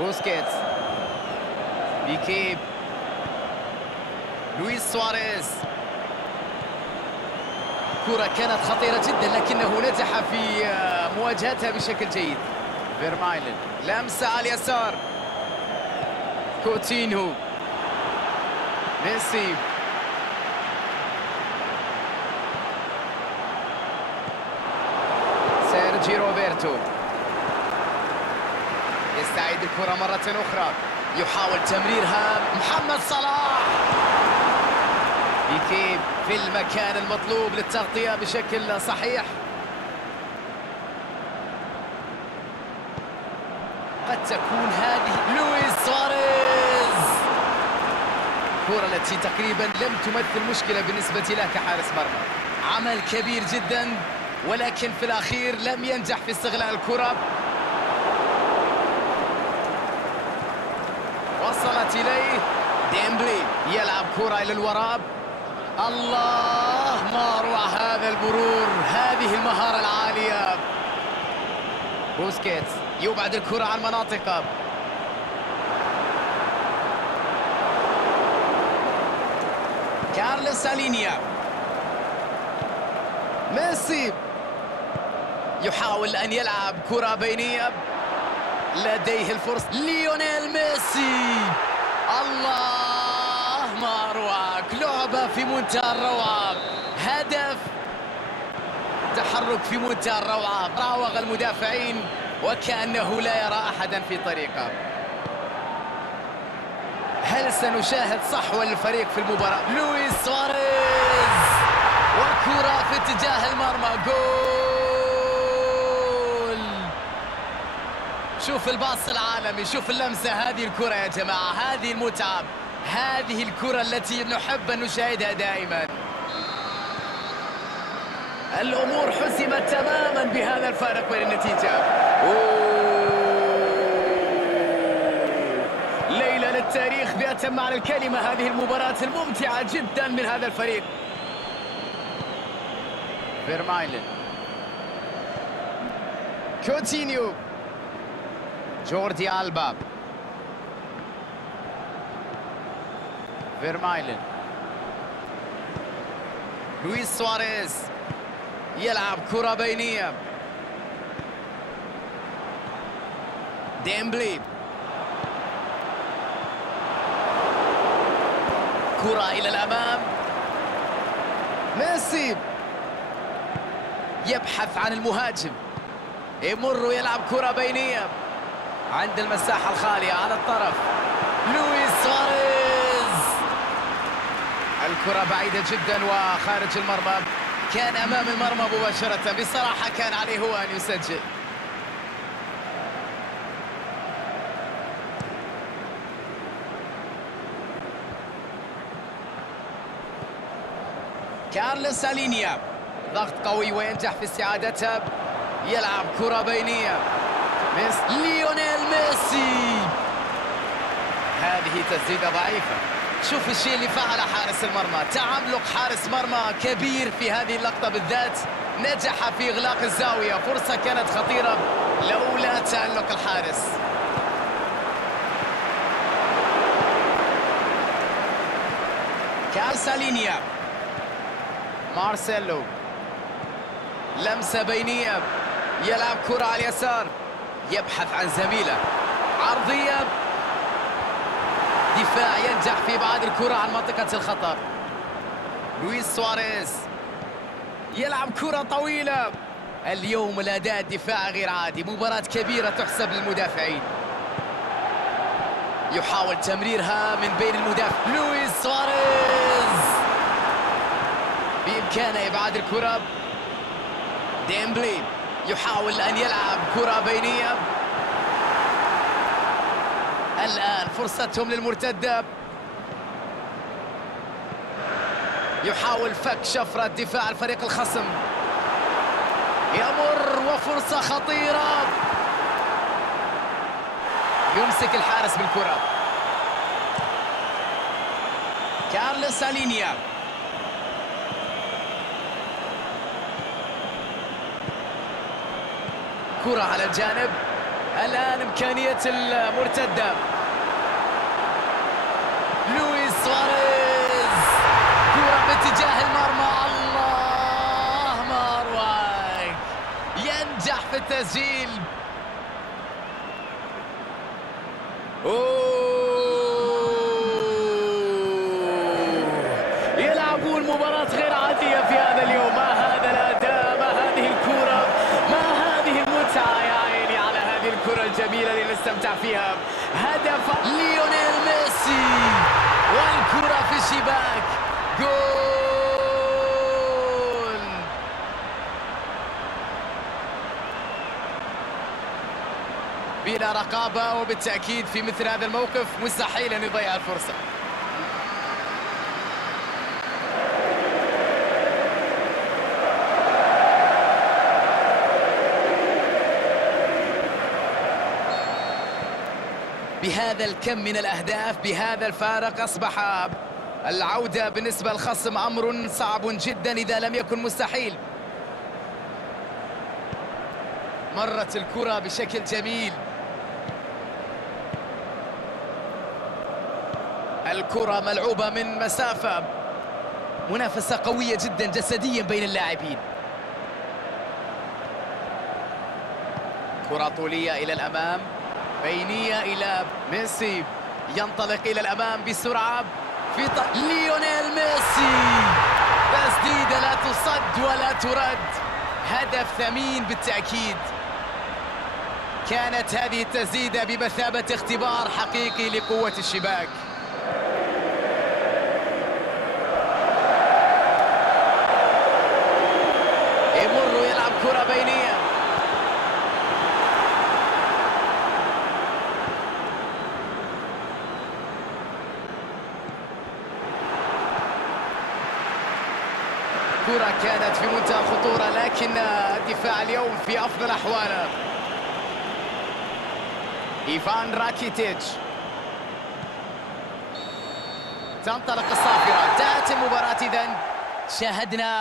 بوسكيتس، بيكي، لويس سواريز. كرة كانت خطيرة جدا لكنه نجح في مواجهتها بشكل جيد. فيرمايلن، لمسة على اليسار، كوتينهو، ميسي، سيرجي روبرتو يستعيد الكرة مرة أخرى، يحاول تمريرها محمد صلاح. بيكي في المكان المطلوب للتغطية بشكل صحيح. قد تكون هذه لويس سواريز، الكرة التي تقريبا لم تمثل مشكلة بالنسبة له كحارس مرمى. عمل كبير جدا ولكن في الأخير لم ينجح في استغلال الكرة. وصلت إليه ديمبلي، يلعب كرة إلى الوراء. الله، ما أروع هذا المرور، هذه المهارة العالية. بوسكيتس يبعد الكرة عن مناطقه. كارلوس ألينيا، ميسي يحاول أن يلعب كرة بينية، لديه الفرصة ليونيل ميسي. الله، ما أروعك، لعبة في منتهى الروعة، هدف، تحرك في منتهى الروعة، راوغ المدافعين وكأنه لا يرى أحدا في طريقه. هل سنشاهد صحوة للفريق في المباراة؟ لويس سواريز وكرة في اتجاه المرمى، جول. شوف الباص العالمي، شوف اللمسة، هذه الكرة يا جماعة، هذه المتعة، هذه الكرة التي نحب أن نشاهدها دائما. الأمور حسمت تماما بهذا الفارق بين النتيجة. ليلة للتاريخ بأتم معنى الكلمة، هذه المباراة الممتعة جدا من هذا الفريق. فيرمايلن، كوتينيو، جوردي ألبا، فيرمايلن، لويس سواريز يلعب كرة بينية. ديمبلي، كرة إلى الأمام. ميسي يبحث عن المهاجم، يمر ويلعب كرة بينية عند المساحة الخالية على الطرف. لويس سواريز، الكرة بعيدة جدا وخارج المرمى، كان أمام المرمى مباشرة، بصراحة كان عليه هو أن يسجل. كارلوس ألينيا، ضغط قوي وينجح في استعادتها، يلعب كرة بينية. ليونيل ميسي، هذه تسديدة ضعيفة. شوف الشيء اللي فعله حارس المرمى، تعملق حارس مرمى كبير في هذه اللقطة بالذات، نجح في إغلاق الزاوية، فرصة كانت خطيرة لولا تألق الحارس. كارلوس ألينيا، مارسيلو، لمسة بينية، يلعب كرة على اليسار، يبحث عن زميله، عرضية، دفاع ينجح في إبعاد الكرة عن منطقة الخطر. لويس سواريز يلعب كرة طويلة. اليوم الأداء الدفاعي غير عادي، مباراة كبيرة تحسب للمدافعين. يحاول تمريرها من بين المدافع. لويس سواريز بإمكانه إبعاد الكرة. ديمبلي يحاول أن يلعب كرة بينية. الآن فرصتهم للمرتدة، يحاول فك شفرة دفاع الفريق الخصم، يمر وفرصة خطيرة، يمسك الحارس بالكرة. كارلوس ألينيا، كرة على الجانب، الآن إمكانية المرتدة. لويس سواريز، كرة باتجاه المرمى. الله، ماروك ينجح في التسجيل. يلعبون مباراة غير عادية في هذا اليوم. ما هذا الأداء، ما هذه الكرة، ما هذه المتعة. يا عيني على هذه الكرة الجميلة اللي نستمتع فيها. هدف ليونيل ميسي والكرة في الشباك. جول. بلا رقابة، وبالتأكيد في مثل هذا الموقف مستحيل أن يضيع الفرصة. بهذا الكم من الأهداف، بهذا الفارق، أصبح العودة بالنسبة للخصم أمر صعب جدا إذا لم يكن مستحيل. مرت الكرة بشكل جميل. الكرة ملعوبة من مسافة. منافسة قوية جدا جسديا بين اللاعبين. كرة طولية إلى الأمام، بينية إلى ميسي، ينطلق إلى الأمام بسرعة في ليونيل ميسي. تسديدة لا تصد ولا ترد. هدف ثمين بالتأكيد. كانت هذه التسديدة بمثابة اختبار حقيقي لقوة الشباك. يمر يلعب كرة بينية. كرة كانت في منتهى الخطورة، لكن الدفاع اليوم في أفضل أحواله. إيفان راكيتيتش. تنطلق الصافرة. انتهت المباراة إذن. شاهدنا